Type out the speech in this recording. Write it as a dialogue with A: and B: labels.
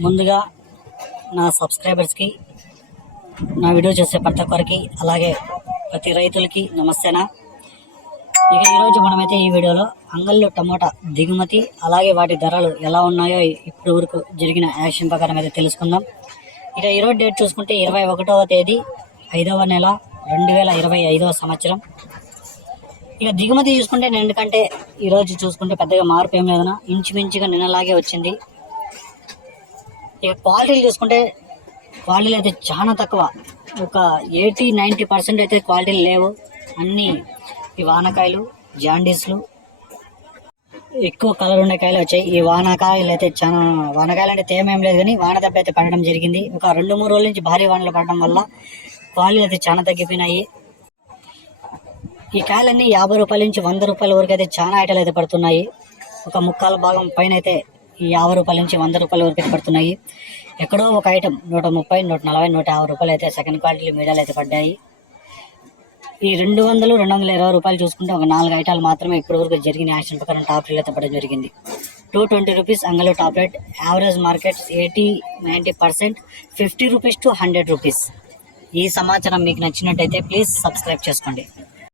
A: ముందుగా నా సబ్స్క్రైబర్స్కి నా వీడియో చూసే ప్రతి ఒక్కరికి అలాగే ప్రతి రైతులకి నమస్తేనా? ఇక ఈరోజు మనమైతే ఈ వీడియోలో అంగళ్ళు టమోటా దిగుమతి అలాగే వాటి ధరలు ఎలా ఉన్నాయో ఇప్పటి వరకు జరిగిన యాక్షన్ ప్రకారం అయితే తెలుసుకుందాం. ఇక ఈరోజు డేట్ చూసుకుంటే ఇరవై ఒకటవ తేదీ ఐదవ నెల రెండు వేల ఇరవై ఐదవ సంవత్సరం. ఇక దిగుమతి చూసుకుంటే నిన్నకంటే ఈరోజు చూసుకుంటే పెద్దగా మార్పు ఏం లేదన్నా. ఇంచుమించుగా నిన్నలాగే వచ్చింది. ఇక క్వాలిటీలు చూసుకుంటే క్వాలిటీలు అయితే చాలా తక్కువ. ఒక ఎయిటీ నైంటీ పర్సెంట్ అయితే క్వాలిటీలు లేవు. అన్నీ ఈ వానకాయలు జాండీస్లు. ఎక్కువ కలర్ ఉండే కాయలు వచ్చాయి. ఈ వానకాయలు అయితే చాలా వానకాయలు అంటే తేమ ఏం లేదు కానీ వాన దెబ్బ అయితే పడడం జరిగింది. ఒక రెండు మూడు రోజుల నుంచి భారీ వానలు పడడం వల్ల క్వాలిటీలు అయితే చాలా తగ్గిపోయినాయి. ఈ కాయలన్నీ యాభై రూపాయల నుంచి వంద రూపాయల వరకు అయితే చాలా ఐటలు అయితే పడుతున్నాయి. ఒక ముక్కాల భాగం పైన అయితే ఈ యాభై రూపాయల నుంచి వంద రూపాయల వరకు పడుతున్నాయి. ఎక్కడో ఒక ఐటమ్ నూట ముప్పై నూట నలభై నూట యాభై రూపాయలు అయితే సెకండ్ క్వాలిటీ మీడియాలు అయితే పడ్డాయి. ఈ రెండు వందలు రెండు వందల ఇరవై రూపాయలు చూసుకుంటే ఒక నాలుగు ఐటాలు మాత్రమే ఇప్పటి వరకు జరిగిన యాక్షన్ ప్రకారం టాప్ రేట్ అయితే పడడం జరిగింది. Two twenty rupees అంగలో top rate average markets eighty ninety percent fifty rupees to hundred rupees ఈ సమాచారం మీకు నచ్చినట్టయితే ప్లీజ్ సబ్స్క్రైబ్ చేసుకోండి.